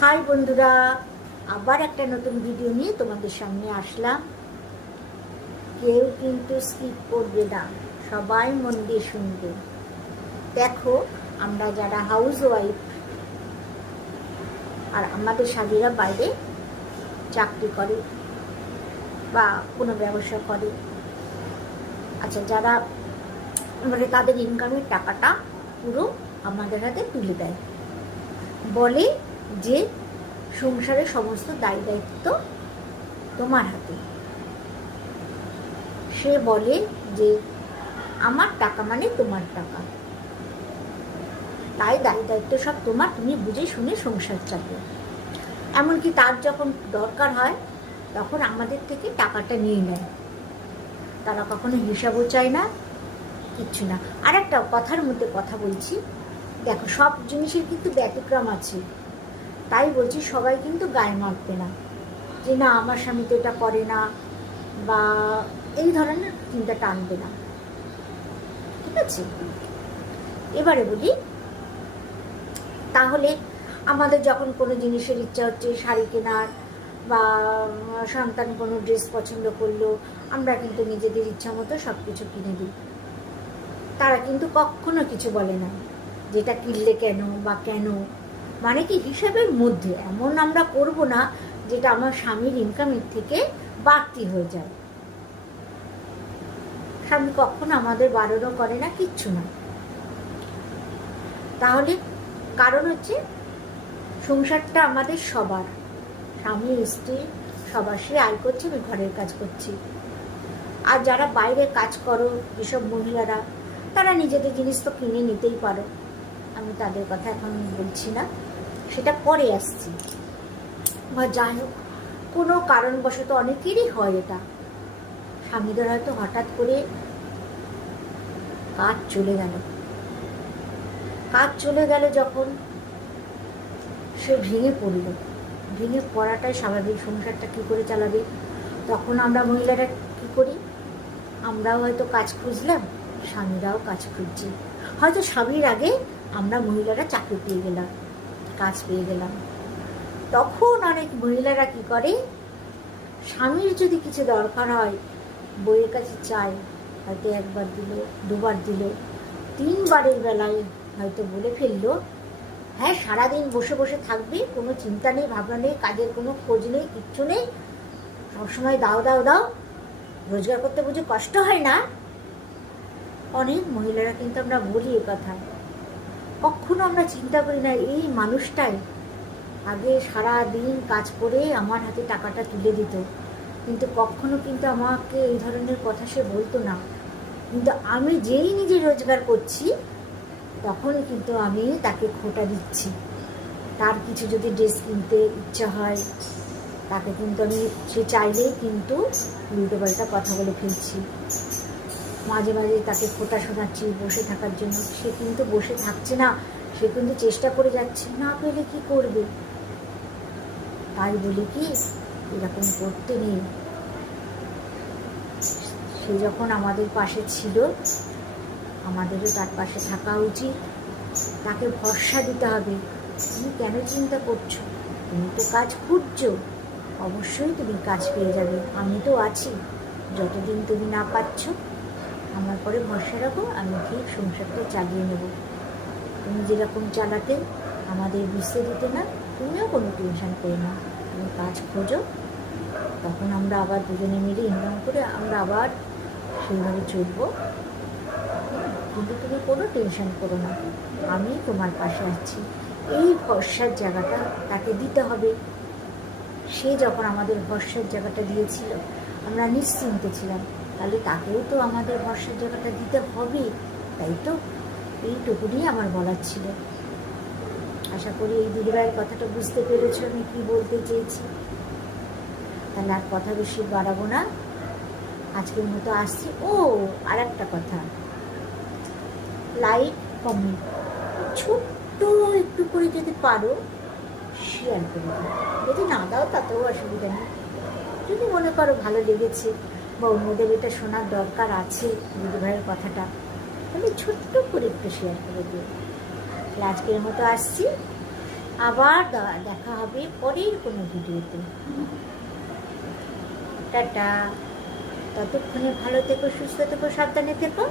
High বন্ধুরা, আবার একটা নতুন ভিডিও নিয়ে তোমাদের সামনে আসলাম। কেউ কিন্তু স্কিপ করবে না, সবাই মন দিয়ে শুনবে। দেখো, আমরা যারা হাউস ওয়াইফ আর আমাদের স্বামীরা বাইরে চাকরি করে বা কোনো ব্যবসা করে, আচ্ছা, যারা মানে তাদের ইনকামের টাকাটা পুরো আমাদের হাতে তুলে দেয়, বলে যে সংসারের সমস্ত দায় দায়িত্ব তোমার হাতে। সে বলে যে আমার টাকা মানে তোমার টাকা, তাই দায় দায়িত্ব সব তোমার, তুমি বুঝে শুনে সংসার চালাও। এমনকি তার যখন দরকার হয় তখন আমাদের থেকে টাকাটা নিয়ে নেয়। তারা কখনো হিসাবও চায় না, কিচ্ছু না। আর একটা কথার মধ্যে কথা বলছি, দেখো, সব জিনিসের কিন্তু ব্যতিক্রম আছে। তাই বলছি, সবাই কিন্তু গায়ে মাখবে না যে না আমার স্বামী তো এটা করে না, বা এই ধরনের চিন্তা টানবে না, ঠিক আছে? এবারে বলি, তাহলে আমাদের যখন কোনো জিনিসের ইচ্ছা হচ্ছে, শাড়ি কেনার বা সন্তান কোনো ড্রেস পছন্দ করলো, আমরা কিন্তু নিজেদের ইচ্ছা মতো সব কিছু কিনে দিই। তারা কিন্তু কখনো কিছু বলে না যেটা কিনলে কেন বা কেন, মানে কি হিসাবের মধ্যে। এমন আমরা করব না যেটা আমার স্বামীর ইনকামের থেকে বাড়তি হয়ে যায়। স্বামী কখনো আমাদের বারণও করে না, কিচ্ছু না। তাহলে কারণ হচ্ছে সংসারটা আমাদের সবার, স্বামী স্ত্রী সবার। সে আয় করছে, আমি ঘরের কাজ করছি। আর যারা বাইরে কাজ করো, যেসব মহিলারা, তারা নিজেদের জিনিস তো কিনে নিতেই পারো, আমি তাদের কথা এখন বলছি না, সেটা পরে আসছি। বা যাই হোক, কোনো কারণবশত অনেকেরই হয় এটা, স্বামীদের হয়তো হঠাৎ করে কাজ চলে গেল যখন, সে ভেঙে পড়ল। ভেঙে পড়াটাই স্বাভাবিক, সংসারটা কী করে চালাবে? তখন আমরা মহিলারা কী করি? আমরাও হয়তো কাজ খুঁজলাম, স্বামীরাও কাজ খুঁজছি। হয়তো স্বামীর আগে আমরা মহিলারা চাকরি পেয়ে গেলাম, কাজ পেয়ে গেলাম। তখন অনেক মহিলারা কি করে, স্বামীর যদি কিছু দরকার হয় বইয়ের কাছে চায়, হয়তো একবার দিল, দুবার দিল, তিনবারের বেলায় হয়তো বলে ফেললো, হ্যাঁ সারাদিন বসে বসে থাকবি, কোনো চিন্তা নেই, ভাবনা নেই, কাজের কোনো খোঁজ নেই, কিচ্ছু নেই, সবসময় দাও দাও দাও, রোজগার করতে বুঝে কষ্ট হয় না? অনেক মহিলারা কিন্তু আমরা বলি এ কথা, কখনো আমরা চিন্তা করি না এই মানুষটাই আগে সারা দিন কাজ করে আমার হাতে টাকাটা তুলে দিত, কিন্তু কখনো কিন্তু আমাকে এই ধরনের কথা সে বলতো না। কিন্তু আমি যেই নিজে রোজগার করছি তখনই কিন্তু আমি তাকে খোটা দিচ্ছি। তার কিছু যদি ড্রেস কিনতে ইচ্ছা হয়, তাকে কিন্তু আমি, সে চাইলেই কিন্তু উল্টোপাল্টা কথা বলে ফেলছি। মাঝে মাঝে তাকে খোটা শোনাচ্ছি বসে থাকার জন্য, সে কিন্তু বসে থাকছে না, সে কিন্তু চেষ্টা করে যাচ্ছে, না পেলে কি করবে? তাই বলি কি, এরকম করতে নেই। সে যখন আমাদের পাশে ছিল, আমাদেরও তার পাশে থাকা উচিত। তাকে ভরসা দিতে হবে, তুমি কেন চিন্তা করছো? তুমি তো কাজ খুঁজছো, অবশ্যই তুমি কাজ পেয়ে যাবে, আমি তো আছি। যতদিন তুমি না পাচ্ছ আমার পরে ভরসা রাখো, আমি ঠিক সংসারটা চালিয়ে নেব। তুমি যেরকম চালাতে, আমাদের বুঝতে দিতে না, তুমিও কোনো টেনশন করো না, তুমি কাজ খোঁজো, তখন আমরা আবার দুজনে মিলে ইনকাম করে আমরা আবার সেইভাবে চলবো। কিন্তু তুমি কোনো টেনশন করো না, আমি তোমার পাশে আছি। এই ভরসার জায়গাটা তাকে দিতে হবে। সে যখন আমাদের ভরসার জায়গাটা দিয়েছিল, আমরা নিশ্চিন্তে ছিলাম, তাহলে তাকেও তো আমাদের ভরসার জায়গাটা দিতে হবে, তাই তো? এইটুকুনি আমার বলার ছিল। আশা করি এই দিদিভাইয়ের কথাটা বুঝতে পেরেছ আমি কি বলতে চেয়েছি। তাহলে আর কথা বেশি বাড়াবো না, আজকের মতো আসছি। ও আর একটা কথা, লাইক কমেন্ট ছোট্ট একটু করে যদি পারো শেয়ার করে দাও, যদি না দাও তাতেও অসুবিধা নেই। যদি মনে করো ভালো লেগেছে বা অন্যদের এটা শোনার দরকার আছে দিদিভাইয়ের কথাটা, তাহলে ছোট্ট করে একটু শেয়ার করে দিও। আজকের মতো আসছি, আবার দেখা হবে পরের কোনো ভিডিওতে। টাটা। ততক্ষণে ভালো থেকো, সুস্থ থেকো, সাবধানে থেকো।